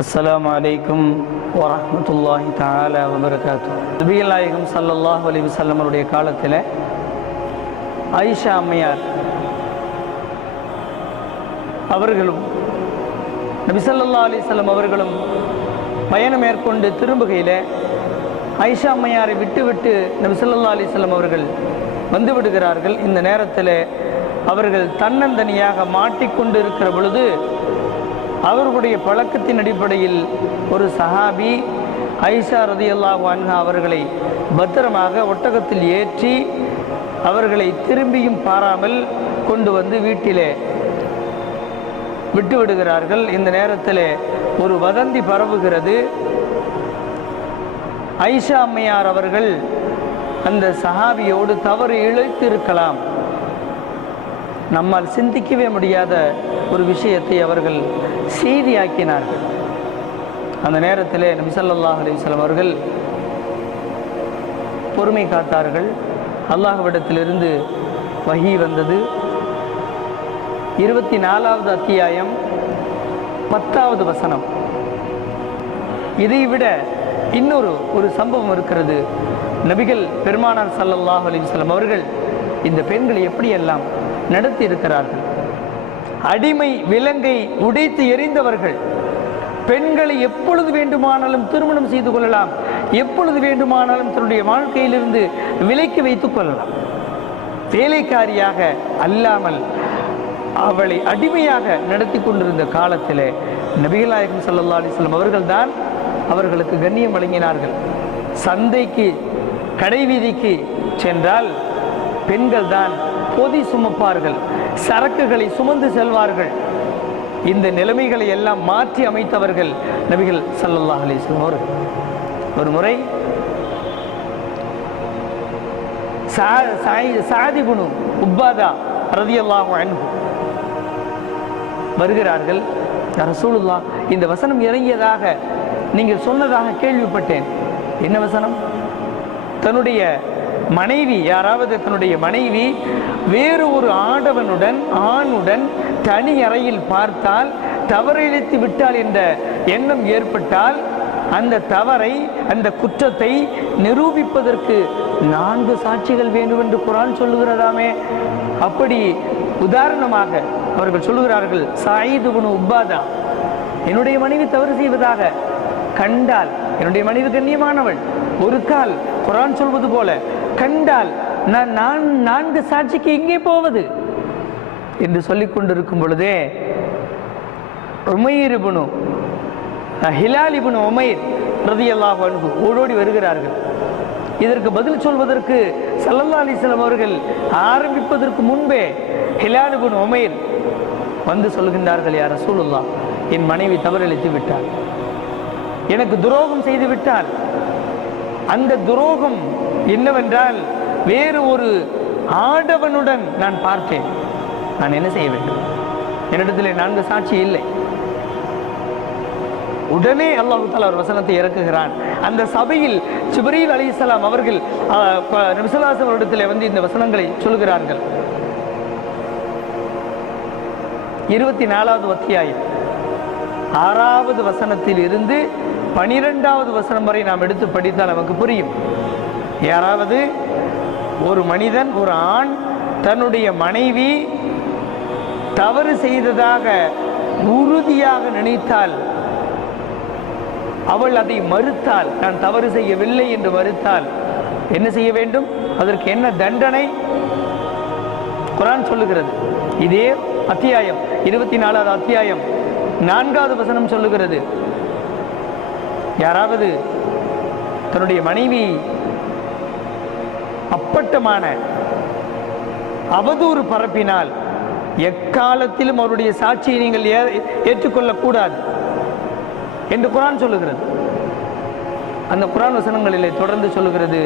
அஸ்ஸலாமு அலைக்கும் வரஹ்மத்துல்லாஹி தஆலா வபரகாத்துஹு. நபிகள் நாயகம் ஸல்லல்லாஹு அலைஹி வஸல்லம் அவருடைய காலத்தில் ஆயிஷா அம்மையார் அவர்களும் நபி ஸல்லல்லாஹு அலைஹி வஸல்லம் அவர்களும் பயணம் மேற்கொண்டு திரும்புகையில் ஆயிஷா அம்மையாரை விட்டு நபி ஸல்லல்லாஹு அலைஹி வஸல்லம் அவர்கள் வந்து விடுகிறார்கள். இந்த நேரத்தில் அவர்கள் தன்னந்தனியாக மாட்டிக்கொண்டு இருக்கிற பொழுது அவர்களுடைய பழக்கத்தின் அடிப்படையில் ஒரு சஹாபி ஆயிஷா ரலியல்லாஹு அன்ஹா அவர்களை பத்திரமாக ஒட்டகத்தில் ஏற்றி அவர்களை திரும்பியும் பாராமல் கொண்டு வந்து வீட்டிலே விட்டு விடுகிறார்கள். இந்த நேரத்தில் ஒரு வதந்தி பரவுகிறது. ஆயிஷா அம்மையார் அவர்கள் அந்த சஹாபியோடு தவறு இழைத்து இருக்கலாம், நம்மால் சிந்திக்கவே முடியாத ஒரு விஷயத்தை அவர்கள் செய்தியாக்கினார்கள். அந்த நேரத்தில் நபி ஸல்லல்லாஹு அலைஹி வஸல்லம் அவர்கள் பொறுமை காத்தார்கள். அல்லாஹ்விடத்திலிருந்து வஹி வந்தது. 24வது அத்தியாயம் 10வது வசனம். இதைவிட இன்னொரு சம்பவம் இருக்கிறது. நபிகள் பெருமானார் ஸல்லல்லாஹு அலைஹி வஸல்லம் அவர்கள் இந்த பெண்களை எப்படியெல்லாம் நடத்தி இருக்கிறார்கள். அடிமை விலங்கை உடைத்து எறிந்தவர்கள் பெண்களை எப்பொழுது வேண்டுமானாலும் திருமணம் செய்து கொள்ளலாம், எப்பொழுது வேண்டுமானாலும் தன்னுடைய வாழ்க்கையிலிருந்து விலக்கி வைத்துக் கொள்ளலாம். வேலைக்காரியாக அல்லாமல் அவளை அடிமையாக நடத்தி கொண்டிருந்த காலத்தில் நபிகள் நாயகம் ஸல்லல்லாஹு அலைஹி வஸல்லம் அவர்கள்தான் அவர்களுக்கு கண்ணியம் வழங்கினார்கள். சந்தைக்கு கடைவீதிக்கு சென்றால் பெண்கள் தான் பொதி சுமப்பார்கள், சரக்குகளை சுமந்து செல்வார்கள். இந்த நிலைமைகளை எல்லாம் மாற்றி அமைத்தவர்கள் நபிகள் ஸல்லல்லாஹு அலைஹி வஸல்லம் அவர்கள். ஒரு முறை சஅத் இப்னு உபாதா ரலியல்லாஹு அன்ஹு வருகிறார்கள். யா ரசூலுல்லாஹ், இந்த வசனம் இறங்கியதாக நீங்கள் சொன்னதாக கேள்விப்பட்டேன். என்ன வசனம்? தன்னுடைய மனைவி, யாராவது தன்னுடைய மனைவி வேறு ஒரு ஆணுடன் தனி அறையில் பார்த்தால் தவறிழைத்து விட்டால் என்ற எண்ணம் ஏற்பட்டால் அந்த தவறை, அந்த குற்றத்தை நிரூபிப்பதற்கு 4 சாட்சிகள் வேண்டும் என்று குர்ஆன் சொல்லுகிறதாமே. அப்படி உதாரணமாக அவர்கள் சொல்லுகிறார்கள், சயீத் இப்னு உபாதா என்னுடைய மனைவி தவறு செய்வதாக கண்டால், என்னுடைய மனைவி கண்ணியமானவள், ஒரு கால் குர்ஆன் சொல்வது போல கண்டால் நான் 4 சாட்சிக்கு எங்கே போவது என்று சொல்லிக் கொண்டிருக்கும் பொழுதே உமைர் இப்னு ஹிலால் இப்னு உமைர் ரலியல்லாஹு அன்ஹு ஓடோடி வருகிறார்கள். இதற்கு பதில் சொல்வதற்கு ஸல்லல்லாஹு அலைஹி வஸல்லம் அவர்கள் ஆரம்பிப்பதற்கு முன்பே ஹிலால் இப்னு உமைர் வந்து சொல்கின்றார்கள், யா ரசூலுல்லாஹ், என் மனைவி தவறிழைத்து விட்டாள், எனக்கு துரோகம் செய்து விட்டாள். அந்த துரோகம் என்னவென்றால் வேறு ஒரு ஆடவனுடன் நான் பார்த்தேன், நான் என்ன செய்ய வேண்டும்? என்னிடத்தில் 4 சாட்சி இல்லை. உடனே அல்லாஹ் தஆலா ஒரு வசனத்தை இறக்குகிறான். அந்த சபையில் ஜிப்ரீல் அலைஹிஸ்ஸலாம் அவர்கள் நபி ஸல்லல்லாஹு அலைஹி வஸல்லம் வந்து இந்த வசனங்களை சொல்கிறார்கள். 24வது அத்தியாயம் 6வது வசனத்தில் இருந்து 12வது வசனம் வரை நாம் எடுத்து படித்தால் நமக்கு புரியும். யாராவது ஒரு மனிதன், ஒரு ஆண் தன்னுடைய மனைவி தவறு செய்ததாக உறுதியாக நினைத்தால், அவள் அதை மறுத்தால், நான் தவறு செய்யவில்லை என்று மறுத்தால் என்ன செய்ய வேண்டும்? அதற்கு என்ன தண்டனை குர்ஆன் சொல்லுகிறது. இதே அத்தியாயம் 24வது அத்தியாயம் 4வது வசனம் சொல்லுகிறது, யாராவது தன்னுடைய மனைவி அப்பட்டமான அவதூறு பரப்பினால் எக்காலத்திலும் அவருடைய சாட்சியை நீங்கள் ஏற்றுக்கொள்ளக்கூடாது என்று குர்ஆன் சொல்லுகிறது. அந்த குர்ஆன் வசனங்களிலே தொடர்ந்து சொல்லுகிறது,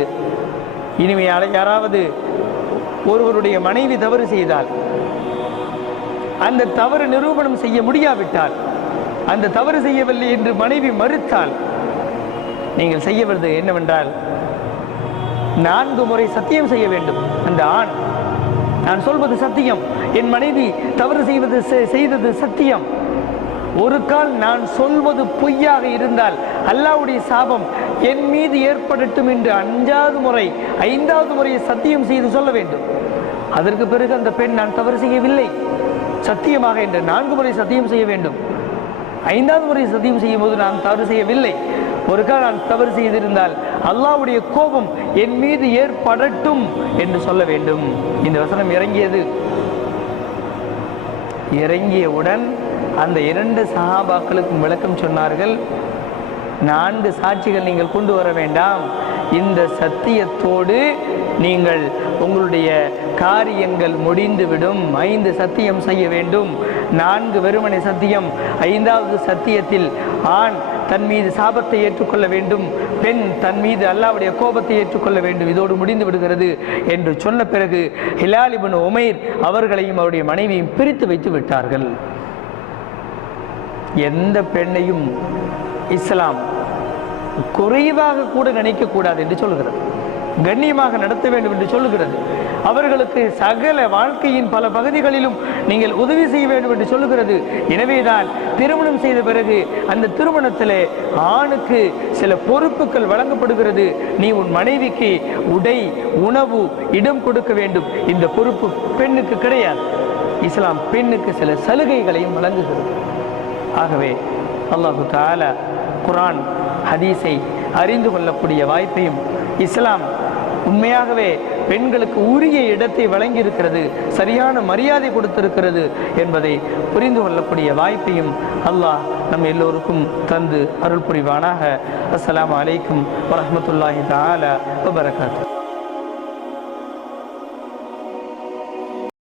இனிமே யாராவது ஒருவருடைய மனைவி தவறு செய்தால், அந்த தவறு நிரூபணம் செய்ய முடியாவிட்டால், அந்த தவறு செய்யவில்லை என்று மனைவி மறுத்தால், நீங்கள் செய்யவது என்னவென்றால் 4 முறை சத்தியம் செய்ய வேண்டும். அந்த ஆண், நான் சொல்வது சத்தியம், என் மனைவி தவறு செய்தது சத்தியம், ஒரு கால் நான் சொல்வது பொய்யாக இருந்தால் அல்லாஹ்வுடைய சாபம் என் மீது ஏற்படட்டும் என்று 5வது முறை சத்தியம் செய்து சொல்ல வேண்டும். அதற்கு பிறகு அந்த பெண் நான் தவறு செய்யவில்லை சத்தியமாக என்று 4 முறை சத்தியம் செய்ய வேண்டும். 5வது முறை சத்தியம் செய்யும் போது நான் தவறு செய்யவில்லை, ஒரு கால் நான் தவறு செய்திருந்தால் அல்லாஹ்வுடைய கோபம் என் மீது ஏற்படட்டும் என்று சொல்ல வேண்டும். இந்த வசனம் இறங்கியவுடன் அந்த 2 சஹாபாக்களுக்கும் விளக்கம் சொன்னார்கள். 4 சாட்சிகள் நீங்கள் கொண்டு வர வேண்டாம், இந்த சத்தியத்தோடு நீங்கள் உங்களுடைய காரியங்கள் முடிந்துவிடும். 5 சத்தியம் செய்ய வேண்டும். 4 வெறுமனை சத்தியம், 5வது சத்தியத்தில் ஆண் தன் மீது சாபத்தை ஏற்றுக்கொள்ள வேண்டும், பெண் தன் மீது அல்லாஹ்வுடைய கோபத்தை ஏற்றுக்கொள்ள வேண்டும், இதோடு முடிந்து விடுகிறது என்று சொன்ன பிறகு ஹிலால் இப்னு உமைர் அவர்களையும் அவருடைய மனைவியும் பிரித்து வைத்து விட்டார்கள். எந்த பெண்ணையும் இஸ்லாம் குறைவாக கூட நினைக்கக்கூடாது என்று சொல்லுகிறது, கண்ணியமாக நடத்த வேண்டும் என்று சொல்லுகிறது. அவர்களுக்கு சகல வாழ்க்கையின் பல பகுதிகளிலும் நீங்கள் உதவி செய்ய வேண்டும் என்று சொல்லுகிறது. எனவேதான் திருமணம் செய்த பிறகு அந்த திருமணத்திலே ஆணுக்கு சில பொறுப்புகள் வழங்கப்படுகிறது. நீ உன் மனைவிக்கு உடை, உணவு, இடம் கொடுக்க வேண்டும். இந்த பொறுப்பு பெண்ணுக்கு கிடையாது. இஸ்லாம் பெண்ணுக்கு சில சலுகைகளையும் வழங்குகிறது. ஆகவே அல்லாஹு தஆலா குர்ஆன் ஹதீஸை அறிந்து கொள்ளக்கூடிய வாய்ப்பையும், இஸ்லாம் உண்மையாகவே பெண்களுக்கு உரிய இடத்தை வழங்கியிருக்கிறது, சரியான மரியாதை கொடுத்திருக்கிறது என்பதை புரிந்து கொள்ளக்கூடிய வாய்ப்பையும் அல்லாஹ் நம் எல்லோருக்கும் தந்து அருள் புரிவானாக. அஸ்ஸலாமு அலைக்கும் வரஹ்மத்துல்லாஹி தஆலா வபரகாத்துஹு.